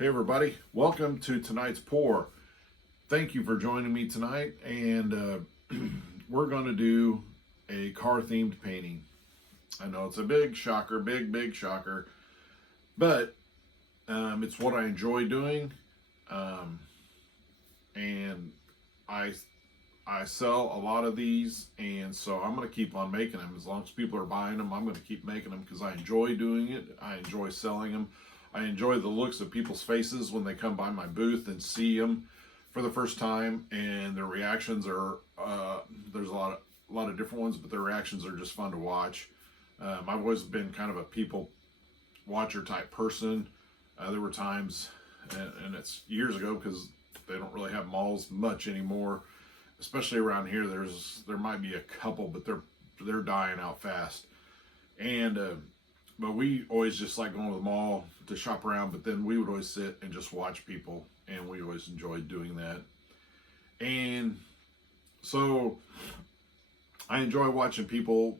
Hey everybody, welcome to tonight's pour. Thank you for joining me tonight, and we're going to do a car themed painting. I know it's a big shocker, big shocker, but it's what I enjoy doing, and I sell a lot of these, and so I'm going to keep on making them. As long as people are buying them, I'm going to keep making them because I enjoy doing it. I enjoy selling them. I enjoy the looks of people's faces when they come by my booth and see them for the first time, and their reactions are, there's a lot of different ones, but their reactions are just fun to watch. I've always been kind of a people watcher type person. There were times, and it's years ago because they don't really have malls much anymore, especially around here. There might be a couple, but they're dying out fast. And but we always just like going to the mall to shop around, but then we would always sit and just watch people, and we always enjoyed doing that. And so I enjoy watching people,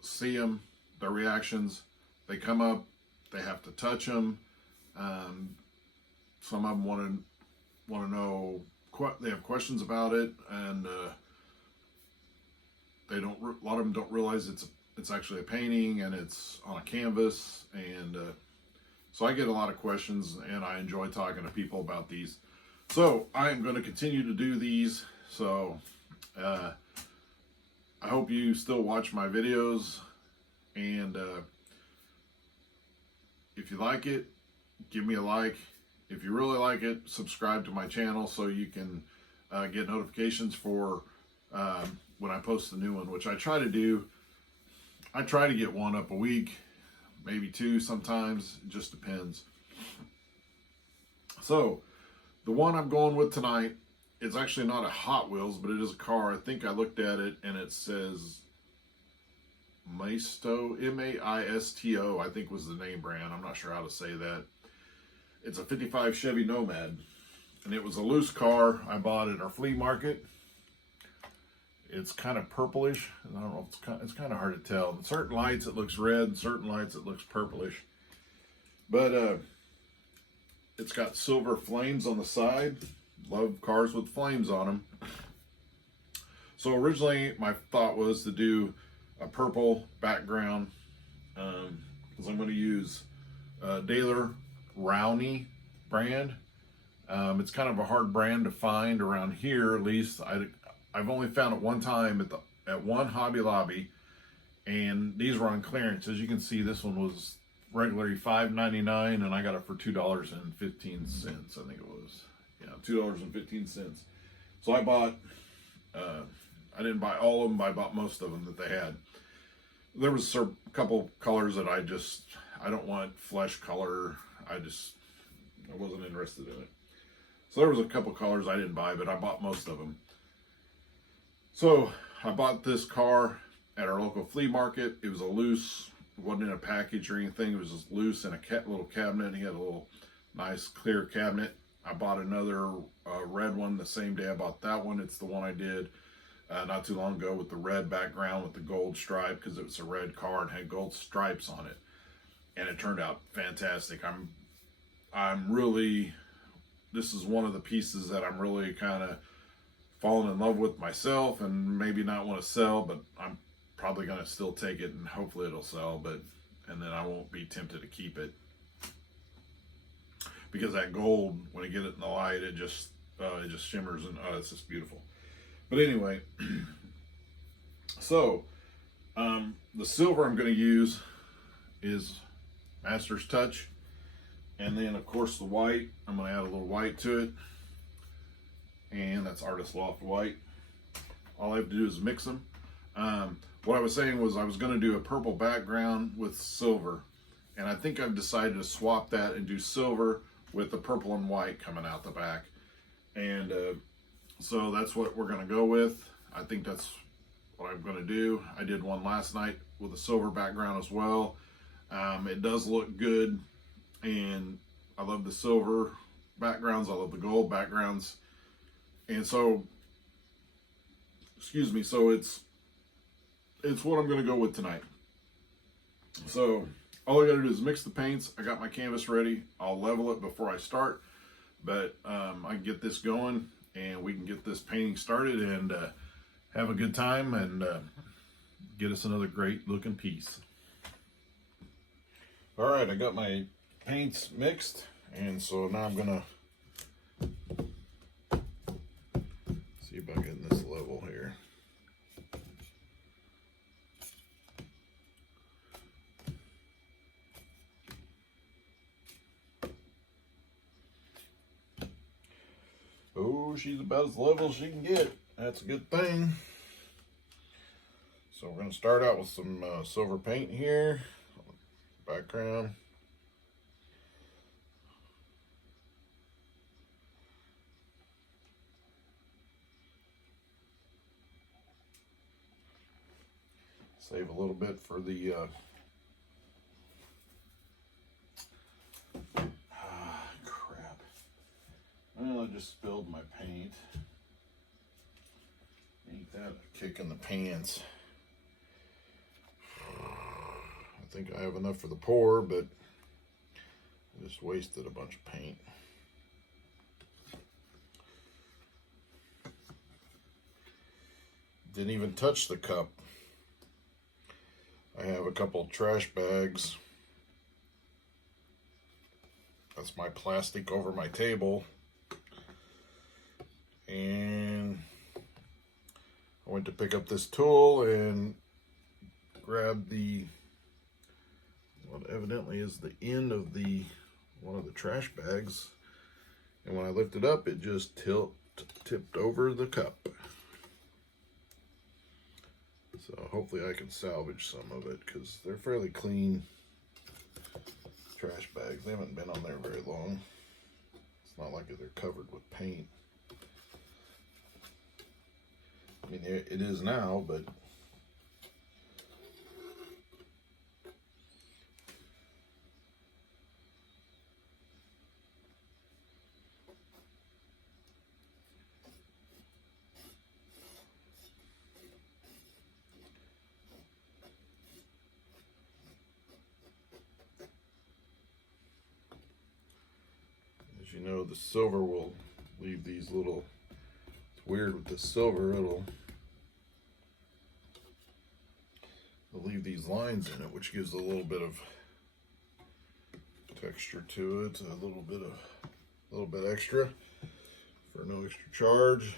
see them, their reactions. They come up, they have to touch them. Some of them want to know, they have questions about it, and a lot of them don't realize it's actually a painting and it's on a canvas. And so I get a lot of questions, and I enjoy talking to people about these. So I'm going to continue to do these. So I hope you still watch my videos, and if you like it, give me a like. If you really like it, subscribe to my channel so you can get notifications for when I post a new one, which I try to do. I try to get one up a week, maybe two sometimes. It just depends. So the one I'm going with tonight, it's actually not a Hot Wheels, but it is a car. I think I looked at it and it says Maisto, M-A-I-S-T-O, I think was the name brand. I'm not sure how to say that. It's a 55 Chevy Nomad, and it was a loose car I bought at our flea market. It's kind of purplish. I don't know, it's kind of hard to tell. In certain lights it looks red, in certain lights it looks purplish. But it's got silver flames on the side. Love cars with flames on them. So originally my thought was to do a purple background, because I'm going to use Daler Rowney brand. It's kind of a hard brand to find around here, at least. I've only found it one time at one Hobby Lobby, and these were on clearance. As you can see, this one was regularly $5.99, and I got it for $2.15. I think it was, yeah, $2.15. So I bought. I didn't buy all of them, but I bought most of them that they had. There was a couple colors that I don't want flesh color. I wasn't interested in it. So there was a couple colors I didn't buy, but I bought most of them. So I bought this car at our local flea market. It was a loose, it wasn't in a package or anything. It was just loose in a little cabinet. He had a little nice clear cabinet. I bought another red one the same day I bought that one. It's the one I did not too long ago with the red background with the gold stripe, because it was a red car and had gold stripes on it. And it turned out fantastic. I'm really, this is one of the pieces that I'm really kind of fallen in love with myself, and maybe not want to sell, but I'm probably going to still take it, and hopefully it'll sell, and then I won't be tempted to keep it, because that gold, when I get it in the light, it just shimmers, and it's just beautiful. But anyway, so the silver I'm going to use is Master's Touch, and then of course the white, I'm going to add a little white to it, and that's Artist Loft white. All I have to do is mix them. What I was saying was I was going to do a purple background with silver, and I think I've decided to swap that and do silver with the purple and white coming out the back. And so that's what we're going to go with. I think that's what I'm going to do. I did one last night with a silver background as well. It does look good, and I love the silver backgrounds. I love the gold backgrounds. And so, excuse me, so it's what I'm going to go with tonight. So all I gotta do is mix the paints. I got my canvas ready. I'll level it before I start, but I can get this going and we can get this painting started and have a good time and get us another great looking piece. All right, I got my paints mixed, and so now I'm gonna see about getting this level here. Oh, she's about as level as she can get. That's a good thing. So we're going to start out with some silver paint here. Background. Save a little bit for the crap. Well, I just spilled my paint. Ain't that a kick in the pants? I think I have enough for the pour, but I just wasted a bunch of paint. Didn't even touch the cup. I have a couple trash bags. That's my plastic over my table. And I went to pick up this tool and grab what evidently is the end of one of the trash bags. And when I lifted up, it just tipped over the cup. So hopefully I can salvage some of it because they're fairly clean trash bags. They haven't been on there very long. It's not like they're covered with paint. I mean, it is now, but as you know, the silver will leave these little, it's weird with the silver, it'll leave these lines in it, which gives a little bit of texture to it, a little bit extra for no extra charge.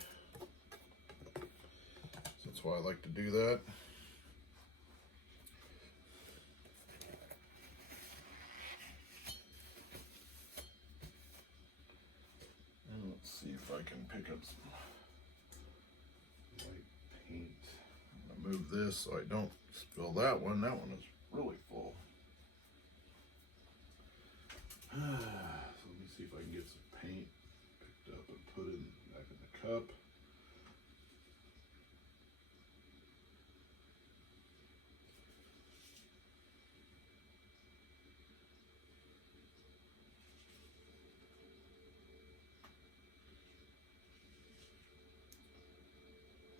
So that's why I like to do that. And let's see if I can pick up some white paint. I'm gonna move this so I don't spill that one. That one is really full. So let me see if I can get some paint picked up and put it back in the cup.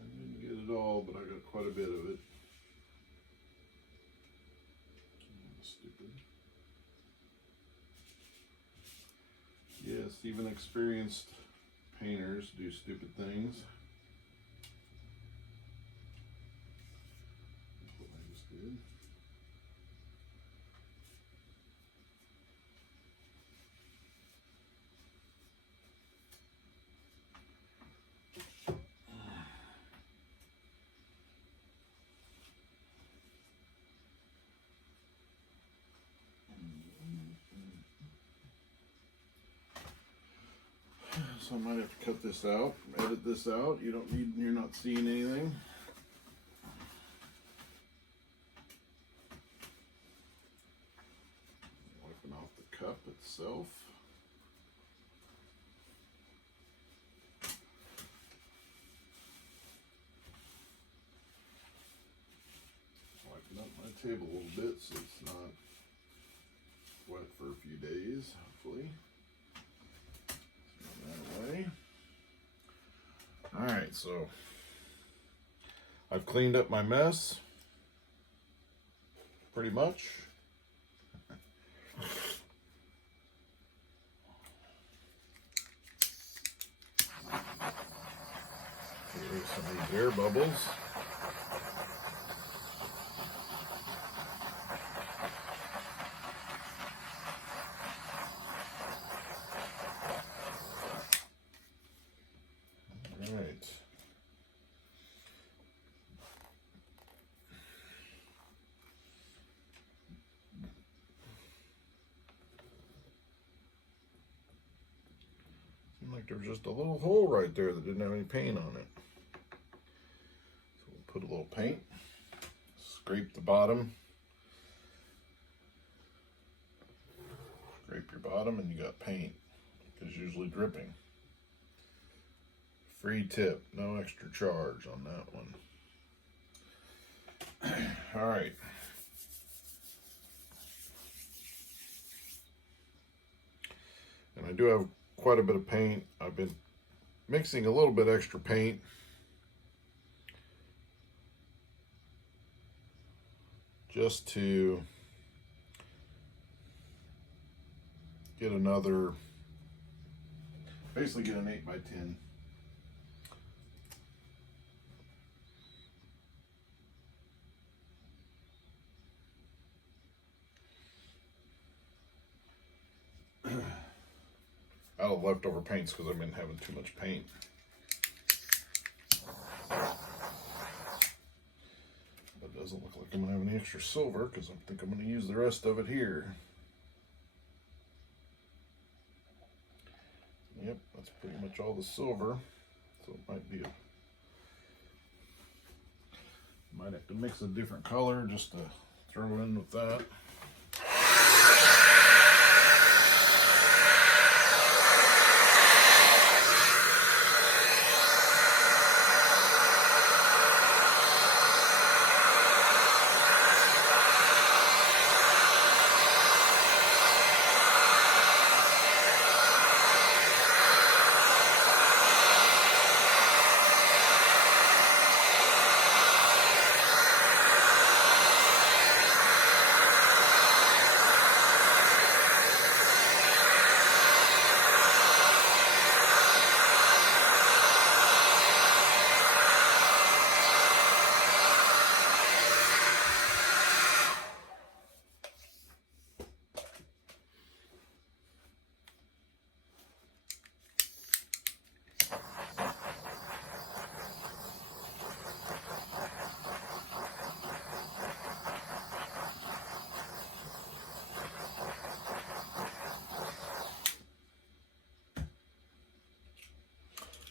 I didn't get it all, but I got quite a bit of it. Stupid. Yes, even experienced painters do stupid things. That's what I just did. So I might have to cut this out, edit this out. You're not seeing anything. Wiping off the cup itself. Wiping up my table a little bit so it's not wet for a few days, hopefully. That way. All right, so I've cleaned up my mess pretty much. There's some of these air bubbles. All right. Seemed like there was just a little hole right there that didn't have any paint on it. So we'll put a little paint, scrape the bottom. Scrape your bottom and you got paint, because usually dripping. Free tip, no extra charge on that one. All right. And I do have quite a bit of paint. I've been mixing a little bit extra paint. Just to get another, basically get an 8x10. Out of leftover paints because I've been having too much paint. But it doesn't look like I'm going to have any extra silver because I think I'm going to use the rest of it here. Yep, that's pretty much all the silver. So it might be might have to mix a different color just to throw in with that.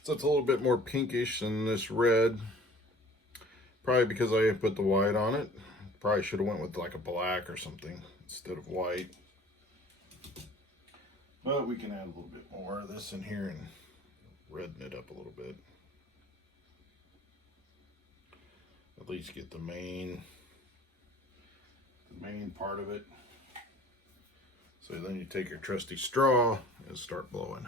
So it's a little bit more pinkish than this red. Probably because I put the white on it. Probably should have went with like a black or something instead of white. But we can add a little bit more of this in here and redden it up a little bit. At least get the main part of it. So then you take your trusty straw and start blowing.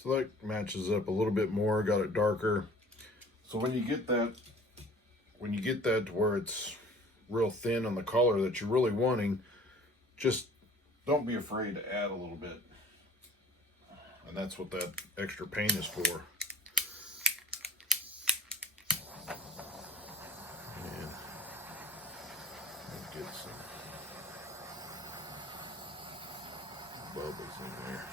So that matches up a little bit more, got it darker. So when you get that to where it's real thin on the color that you're really wanting, just don't be afraid to add a little bit. And that's what that extra paint is for. And let's get some bubbles in there.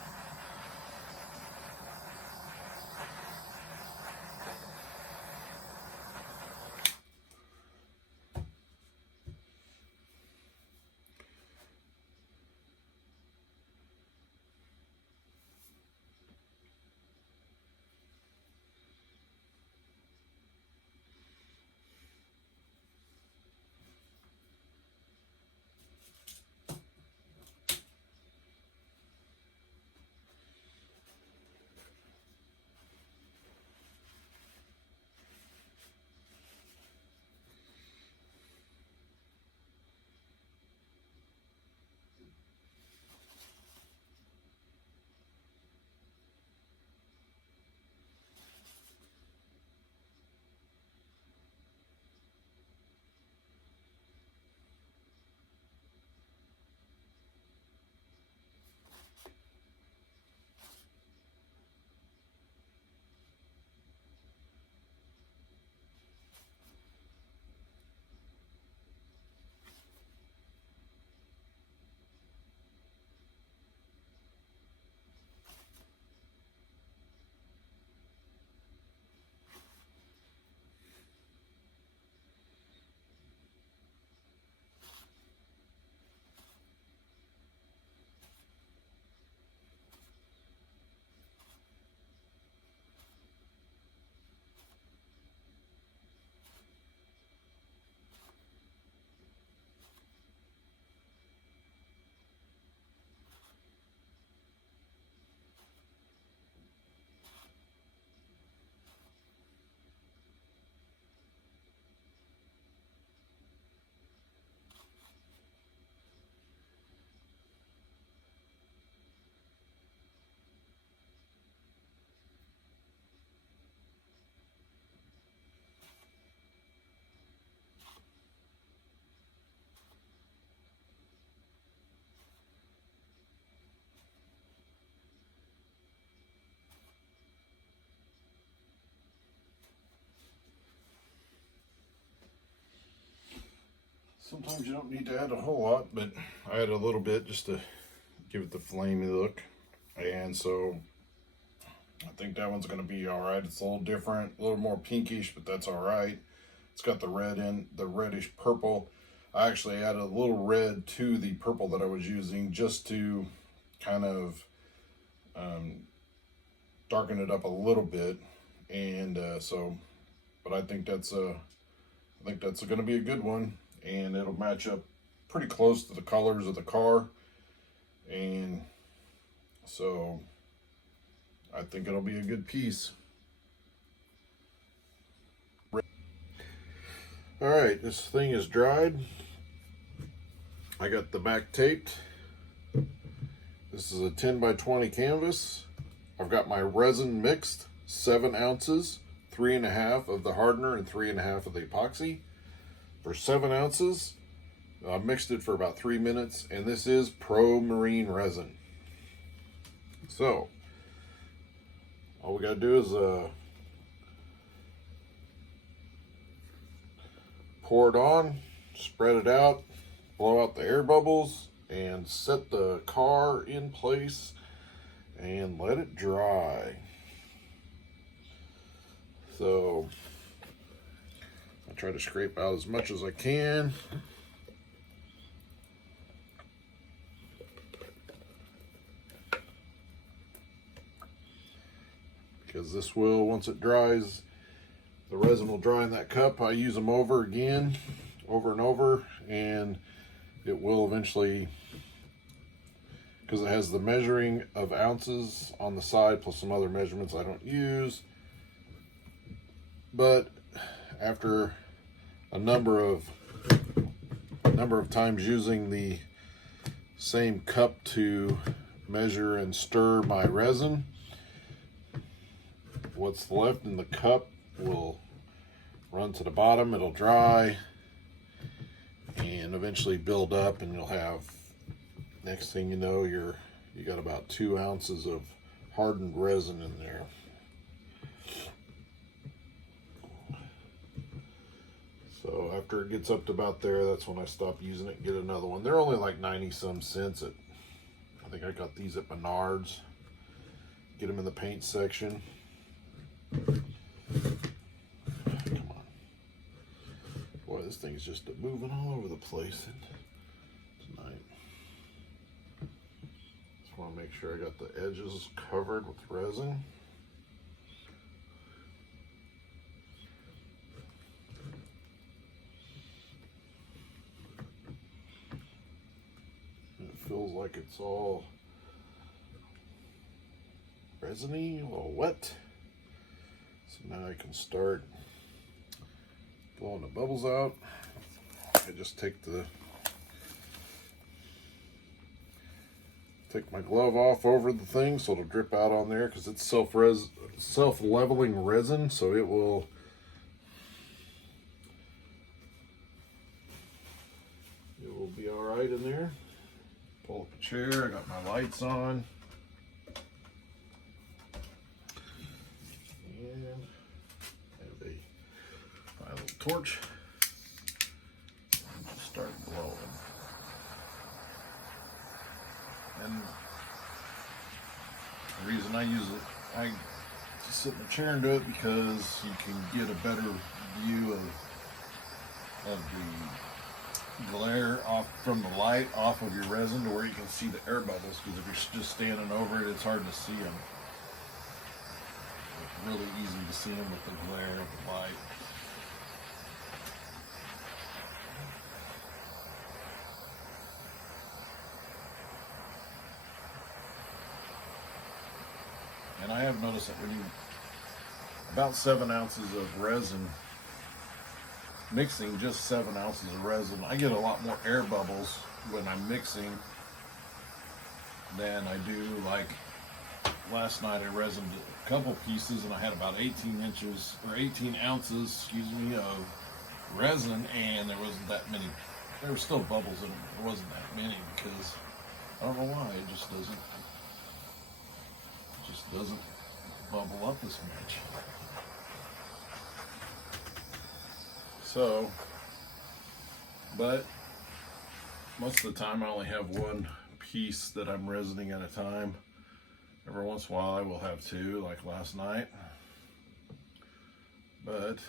Sometimes you don't need to add a whole lot, but I add a little bit just to give it the flamey look. And so I think that one's going to be all right. It's a little different, a little more pinkish, but that's all right. It's got the red in, the reddish purple. I actually added a little red to the purple that I was using just to kind of darken it up a little bit. And but I think that's going to be a good one, and it'll match up pretty close to the colors of the car. And so I think it'll be a good piece. All right, this thing is dried. I got the back taped. This is a 10 by 20 canvas. I've got my resin mixed, 7 ounces, 3.5 of the hardener and 3.5 of the epoxy. For 7 ounces, I mixed it for about 3 minutes, and this is Pro Marine resin. So, all we gotta do is pour it on, spread it out, blow out the air bubbles, and set the car in place and let it dry. So I try to scrape out as much as I can. Because this will, once it dries, the resin will dry in that cup. I use them over again, over and over, and it will eventually, because it has the measuring of ounces on the side plus some other measurements I don't use. But after a number of times using the same cup to measure and stir my resin, what's left in the cup will run to the bottom. It'll dry and eventually build up, and you'll have, next thing you know, you got about 2 ounces of hardened resin in there. So after it gets up to about there, that's when I stop using it and get another one. They're only like 90 some cents at, I think I got these at Menards. Get them in the paint section. Come on. Boy, this thing's just moving all over the place tonight. Just want to make sure I got the edges covered with resin. Feels like it's all resiny, a little wet. So now I can start blowing the bubbles out. I just take my glove off over the thing so it'll drip out on there, because it's self-leveling resin, so it will be all right in there. Pull up a chair, I got my lights on. And I have my little torch. And just start blowing. And the reason I use it, I just sit in the chair and do it because you can get a better view of the glare off from the light off of your resin to where you can see the air bubbles, because if you're just standing over it, it's hard to see them. It's really easy to see them with the glare of the light. And I have noticed that when you, about 7 ounces of resin, mixing just 7 ounces of resin, I get a lot more air bubbles when I'm mixing than I do. Like last night I resined a couple pieces and I had about 18 ounces, excuse me, of resin, and there wasn't that many. There were still bubbles in them. There wasn't that many because I don't know why, it just doesn't bubble up as much. So, but most of the time I only have one piece that I'm resining at a time. Every once in a while I will have 2, like last night. But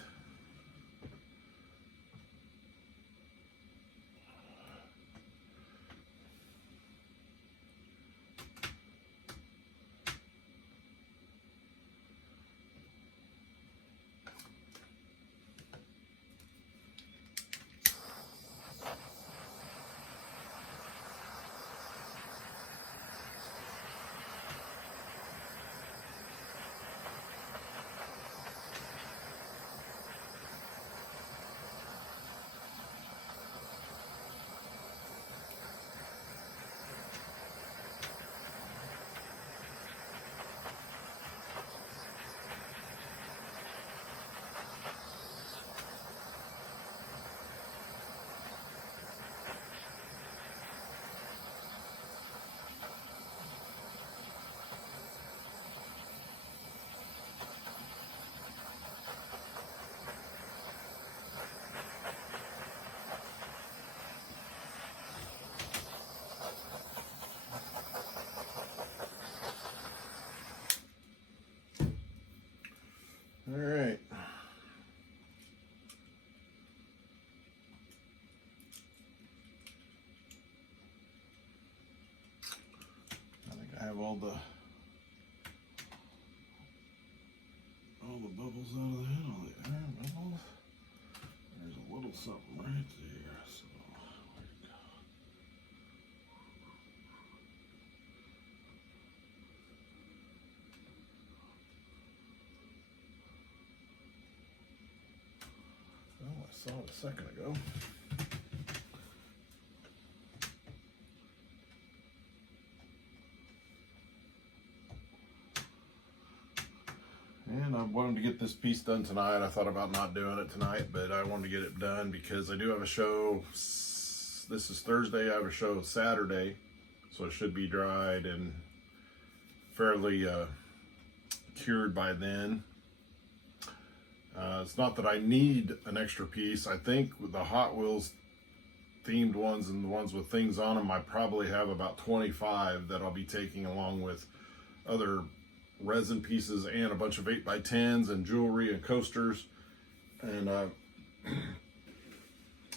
all right. I think I have all the bubbles out of that, all the air bubbles. There's a little something right there. So where'd it go? Well, I saw it a second ago. And I wanted to get this piece done tonight. I thought about not doing it tonight, but I wanted to get it done because I do have a show. This is Thursday. I have a show Saturday, so it should be dried and fairly cured by then. It's not that I need an extra piece. I think with the Hot Wheels themed ones and the ones with things on them, I probably have about 25 that I'll be taking along with other resin pieces and a bunch of 8x10s and jewelry and coasters. And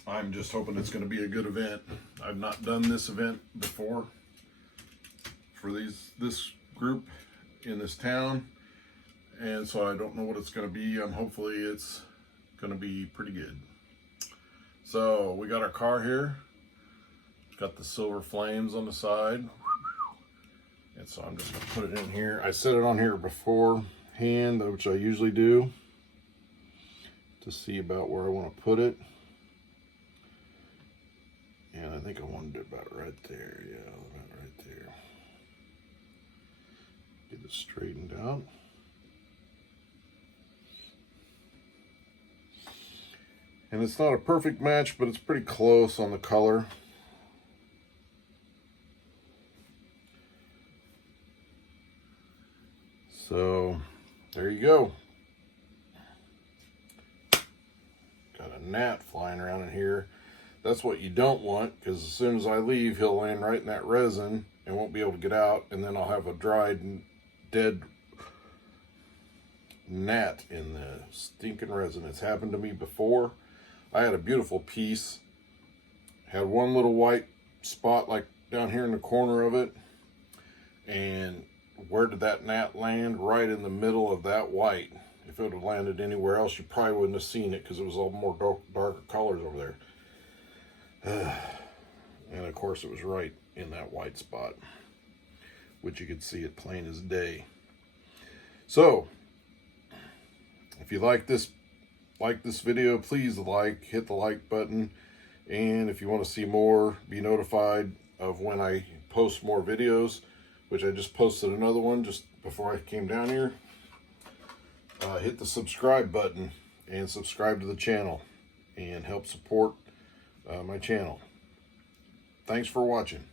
I'm just hoping it's going to be a good event. I've not done this event before for this group in this town, and so I don't know what it's going to be. Hopefully it's going to be pretty good. So we got our car here. It's got the silver flames on the side, and so I'm just going to put it in here. I set it on here beforehand, which I usually do, to see about where I want to put it. And I think I wanted it about right there. Yeah, about right there. Get it straightened out. And it's not a perfect match, but it's pretty close on the color. So there you go. Got a gnat flying around in here. That's what you don't want, because as soon as I leave, he'll land right in that resin and won't be able to get out, and then I'll have a dried and dead gnat in the stinking resin. It's happened to me before. I had a beautiful piece, had one little white spot like down here in the corner of it, and where did that gnat land? Right in the middle of that white. If it would have landed anywhere else, you probably wouldn't have seen it, because it was all more darker colors over there. And of course it was right in that white spot, which you could see it plain as day. So if you like this video, please hit the like button, and if you want to see more, be notified of when I post more videos, which I just posted another one just before I came down here. Hit the subscribe button and subscribe to the channel and help support my channel. Thanks for watching.